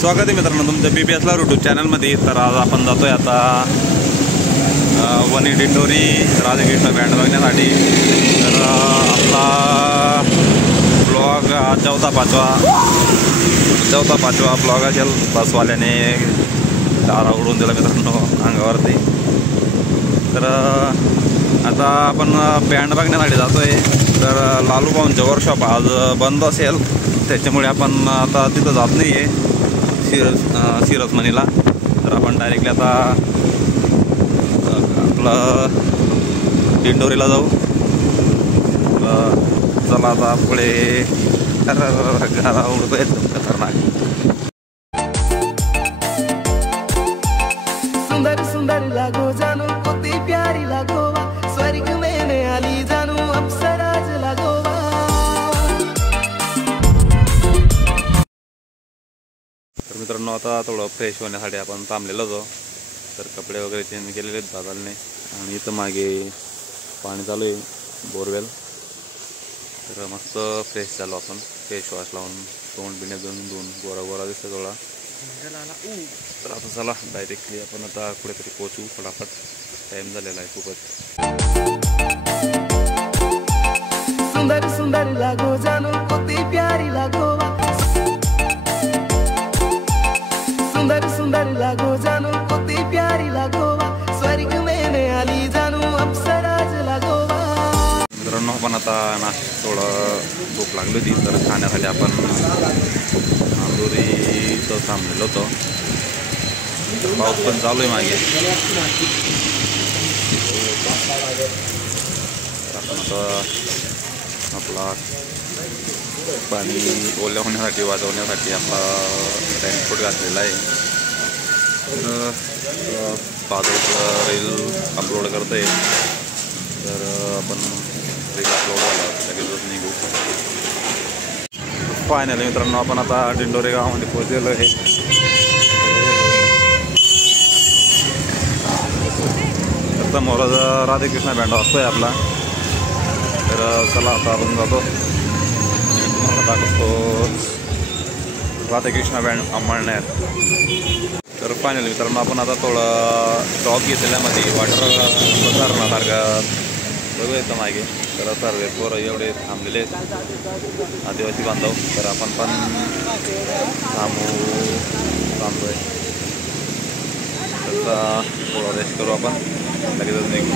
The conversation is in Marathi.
स्वागत आहे मित्रांनो तुमच्या BBS ला यूट्यूब चॅनलमध्ये। तर आज आपण जातोय आता वनी दिंडोरी राधाकृष्ण बँड बघण्यासाठी। तर आपला ब्लॉग चौथा पाचवा ब्लॉग असेल। बसवाल्याने दारा उडून दिला मित्रांनो अंगावरती। तर आता आपण बँड बघण्यासाठी जातोय। तर लालू भाऊंचं वर्कशॉप आज बंद असेल, त्याच्यामुळे आपण आता तिथं जात नाही आहे सिरस मनीला। तर आपण डायरेक्टली आता आपलं दिंडोरीला जाऊ। चला आता पुढे घरा उडतोय खतरनाक। सुंदर सुंदर लागो जानू कोती प्यारी लागो स्वर्ग में आली जानू अप्सराज लागो। तर मित्रांनो आता थोडं फ्रेश होण्यासाठी आपण थांबलेलो होतो। तर कपडे वगैरे चेंज केलेले आहेत दादाने। आणि इथं मागे पाणी चालू आहे बोरवेल। तर मस्त फ्रेश झालो आपण, फेस वॉश लावून तोंड बिण्या धुवून गोरा दिसतो थोडा। तर आता चला डायरेक्टली आपण आता कुठेतरी पोहोचू फटाफट, टाइम झालेला आहे खूपच। सुंदर सुंदर लागो जानू कोती प्यारी लागो सुंदर सुंदर लागो जानू कोती प्यारी लागो स्वर्ग में आली जानू अप्सराज लागो। मित्रांनो आपण आता थोडं भूक लागली होती, तर खाण्यासाठी आपण नांदुरीचं थांबलेलो होतो। पाऊस पण चालू आहे मागे। आपण आता आपला पाणी ओल्या होण्यासाठी वाजवण्यासाठी आपला रेनकोट घातलेला आहे। तर बाजूचं रील अपलोड करतो आहे। तर आपण रील अपलोड झाला लगेचच निघू। फायनली मित्रांनो आपण आता दिंडोरी गावामध्ये पोहोचलेलो आहे। तर समोर राधाकृष्ण बँड असतोय आपला। तर चला आता आपण जातो, तुम्हाला दाखवतो राधाकृष्ण बँड अंमळनेर। तर फायनली मित्रांनो आपण आता थोडं स्टॉप घेतल्यामध्ये वाटर धरणासारखं बघू येतं मागे। तर सर्व पोरं एवढे थांबलेले आहेत आदिवासी बांधव। तर आपण पण थांबतोय। तर थोडं रेस्ट करू आपण, लगेचच निघू।